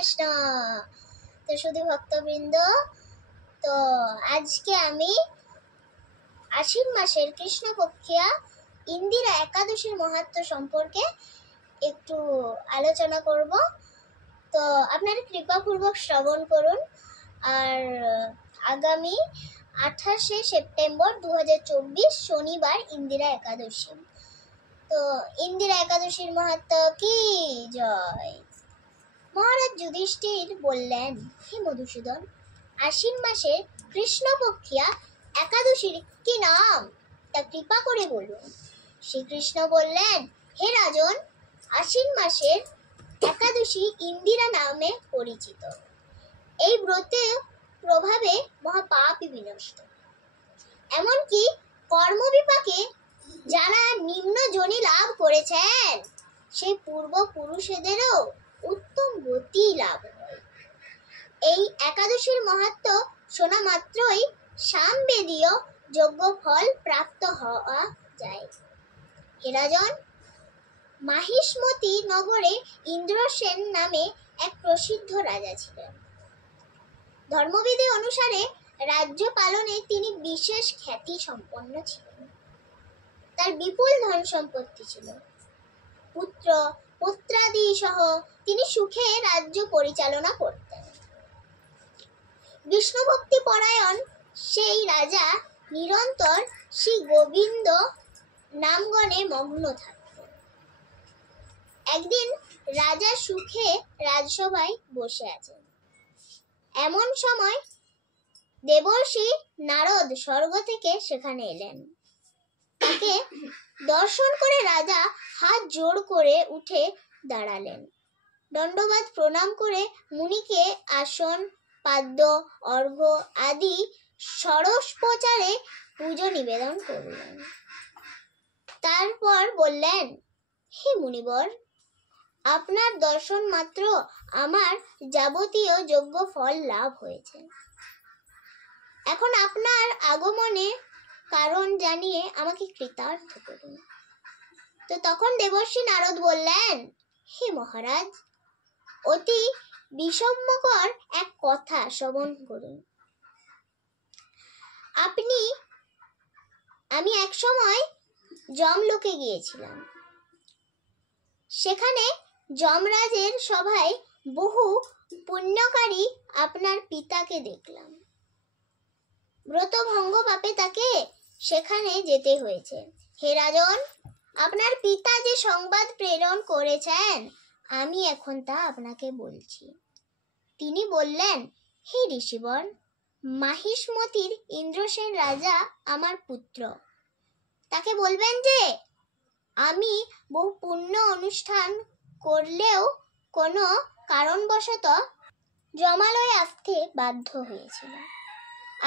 কৃষ্ণ। তো শুধু ভক্তবৃন্দ, তো আজকে আমি আশ্বিন মাসের কৃষ্ণপক্ষিয়া ইন্দিরা একাদশীর মাহাত্ম্য সম্পর্কে একটু আলোচনা করব। তো আপনারা কৃপাপূর্বক শ্রবণ করুন। আর আগামী 28শে সেপ্টেম্বর 2024 শনিবার ইন্দিরা একাদশী। তো ইন্দিরা একাদশীর মাহাত্ম্য কি জয়। মহারাজ যুধিষ্ঠির বললেন, হে মধুসূদন, আশ্বিন মাসে কৃষ্ণপক্ষিয়া একাদশীর কি নাম, তা কৃপা করে বলুন। শ্রীকৃষ্ণ বললেন, হে রাজন, আশ্বিন মাসের একাদশী ইন্দিরা নামে পরিচিত। এই ব্রতে প্রভাবে মহাপাপই বিনষ্ট। এমনকি কর্মবিপাকে যারা নিম্ন যোনি লাভ করেছেন, সেই পূর্বপুরুষেদেরও উত্তম গতি লাভ হয়। এই একাদশীর মাহাত্ম্য শোনা মাত্রই সামবেদীয় যজ্ঞ ফল প্রাপ্ত হওয়া যায়। হে রাজন, মাহিষ্মতি নগরে ইন্দ্রসেন নামে এক প্রসিদ্ধ রাজা ছিলেন। ধর্মবিধি অনুসারে রাজ্য পালনে তিনি বিশেষ খ্যাতি সম্পন্ন ছিলেন। তার বিপুল ধন সম্পত্তি ছিল। পুত্র পুত্রাদি সহ তিনি সুখে রাজ্য পরিচালনা করতেন। বিষ্ণুভক্তি পরায়ণ সেই রাজা নিরন্তর শ্রী গোবিন্দ নামগণে মগ্ন থাকতেন। একদিন রাজা সুখে রাজসভায় বসে আছেন। এমন সময় দেবর্ষি নারদ স্বর্গ থেকে সেখানে এলেন। তাকে দর্শন করে রাজা হাত জোড় করে উঠে দাঁড়ালেন। দণ্ডবাদ প্রণাম করে মুনিকে আসন, পাদ্য, অর্ঘ্য আদি ষোড়শোপচারে পুজো নিবেদন করলেন। তারপর বললেন, হে মুনিবর, আপনার দর্শন মাত্র আমার যাবতীয় যজ্ঞ ফল লাভ হয়েছে। এখন আপনার আগমনে কারণ জানিয়ে আমাকে কৃতার্থ করুন। তো তখন দেবর্ষি নারদ বললেন, হে মহারাজ, অতি বিস্ময়কর এক কথা শ্রবণ করুন। আমি এক সময় যমলোকে গিয়েছিলাম। সেখানে যমরাজের সভায় বহু পুণ্যকারী আপনার পিতাকে দেখলাম। ব্রতভঙ্গ পাপে তাকে সেখানে যেতে হয়েছে। হে রাজন, আপনার পিতা যে সংবাদ প্রেরণ করেছেন, আমি এখন তা আপনাকে বলছি। তিনি বললেন, হে ঋষিবর, মাহিষ্মতির ইন্দ্রসেন রাজা আমার পুত্র। তাকে বলবেন যে আমি বহু পুণ্য অনুষ্ঠান করলেও কোনো কারণবশত যমালয়ে আসতে বাধ্য হয়েছিল।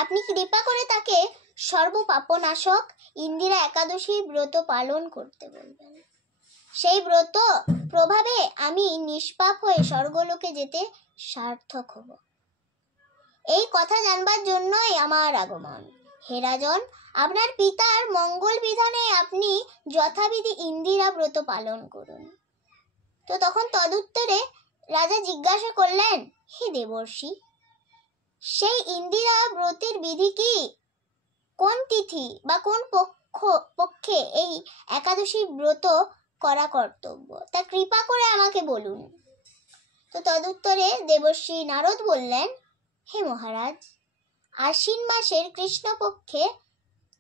আপনি কৃপা করে তাকে সর্বপাপনাশক ইন্দিরা একাদশী ব্রত পালন করতে বলবেন। সেই ব্রত প্রভাবে আমি নিষ্পাপ হয়ে স্বর্গলোকে যেতে সার্থক হব। এই কথা জানবার জন্যই আমার আগমন। হে রাজন, আপনার পিতার মঙ্গল বিধানে আপনি যথাবিধি ইন্দিরা ব্রত পালন করুন। তো তখন তদুত্তরে রাজা জিজ্ঞাসা করলেন, হে দেবর্ষি, সেই ইন্দিরা ব্রতের বিধি কি? কোন তিথি বা কোন পক্ষে এই একাদশী ব্রত করা কর্তব্য, তা কৃপা করে আমাকে বলুন। তো তদুত্তরে দেবর্ষি নারদ বললেন, হে মহারাজ, আশ্বিন মাসের কৃষ্ণপক্ষে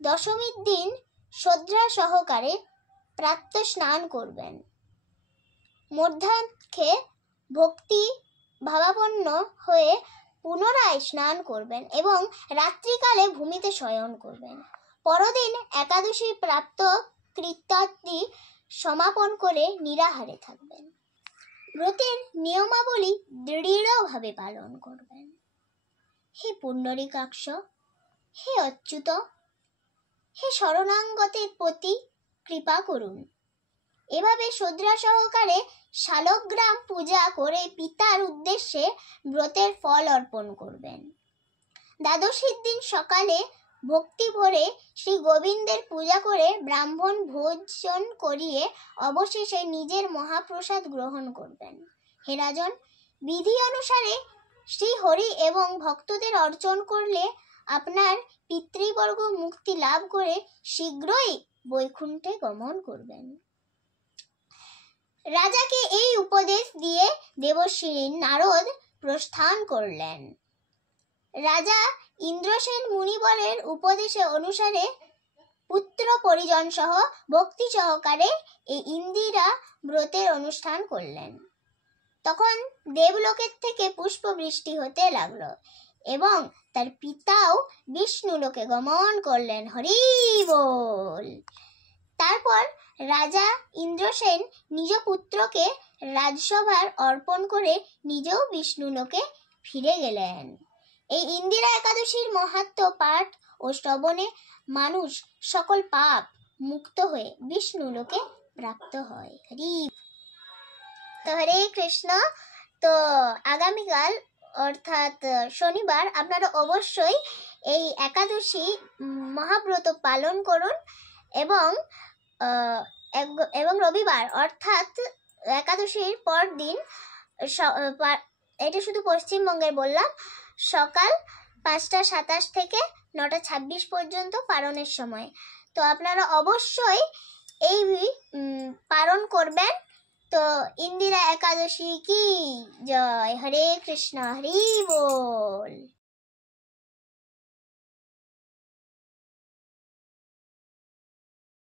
দশমীর দিন শ্রদ্ধা সহকারে প্রাতঃ স্নান করবেন। মধ্যাহ্নে ভক্তি ভাবাপন্ন হয়ে পুনরায় স্নান করবেন এবং রাত্রিকালে ভূমিতে শয়ন করবেন। পরদিন একাদশী প্রাপ্ত কৃত্যাদি সমাপন করে নিরাহারে থাকবেন। ব্রতের নিয়মাবলী দৃঢ়ভাবে পালন করবেন। হে পুণ্ডরীকাক্ষ, হে অচ্যুত, হে শরণাগতের প্রতি কৃপা করুন। এভাবে শ্রদ্ধা সহকারে শালগ্রাম পূজা করে পিতার উদ্দেশ্যে ব্রতের ফল অর্পণ করবেন। দ্বাদশীর দিন সকালে ভক্তি ভরে শ্রী গোবিন্দের পূজা করে ব্রাহ্মণ ভোজন করিয়ে অবশেষে নিজের মহাপ্রসাদ গ্রহণ করবেন। হে রাজন, বিধি অনুসারে শ্রী হরি এবং ভক্তদের অর্চন করলে আপনার পিতৃবর্গ মুক্তি লাভ করে শীঘ্রই বৈকুণ্ঠে গমন করবেন। রাজাকে এই উপদেশ দিয়ে দেবশ্রী নারদ প্রস্থান করলেন। রাজা ইন্দ্রসেন মুনিবরের উপদেশে অনুসারে পুত্র পরিজন সহ ভক্তি সহকারে এই ইন্দিরা ব্রতের অনুষ্ঠান করলেন। তখন দেবলোকের থেকে পুষ্প বৃষ্টি হতে লাগলো এবং তার পিতাও বিষ্ণু লোকে গমন করলেন। হরি বল। তারপর রাজা ইন্দ্রসেন নিজ পুত্রকে রাজসভার অর্পণ করে নিজেও বিষ্ণু লোকে ফিরে গেলেন। এই ইন্দিরা একাদশীর মাহাত্ম্য পাঠ ও শ্রবণে মানুষ সকল পাপ মুক্ত হয়ে বিষ্ণু লোকে প্রাপ্ত হয়। হরে কৃষ্ণ। তো আগামীকাল অর্থাৎ শনিবার আপনারা অবশ্যই এই একাদশী মহাব্রত পালন করুন এবং রবিবার অর্থাৎ একাদশীর পর দিন, এটা শুধু পশ্চিমবঙ্গের বললাম, সকাল 5টা 27 থেকে 9টা 26 পর্যন্ত পালনের সময়। তো আপনারা অবশ্যই এই পালন করবেন। তো ইন্দিরা একাদশী কি জয়। হরে কৃষ্ণ। হরি বল।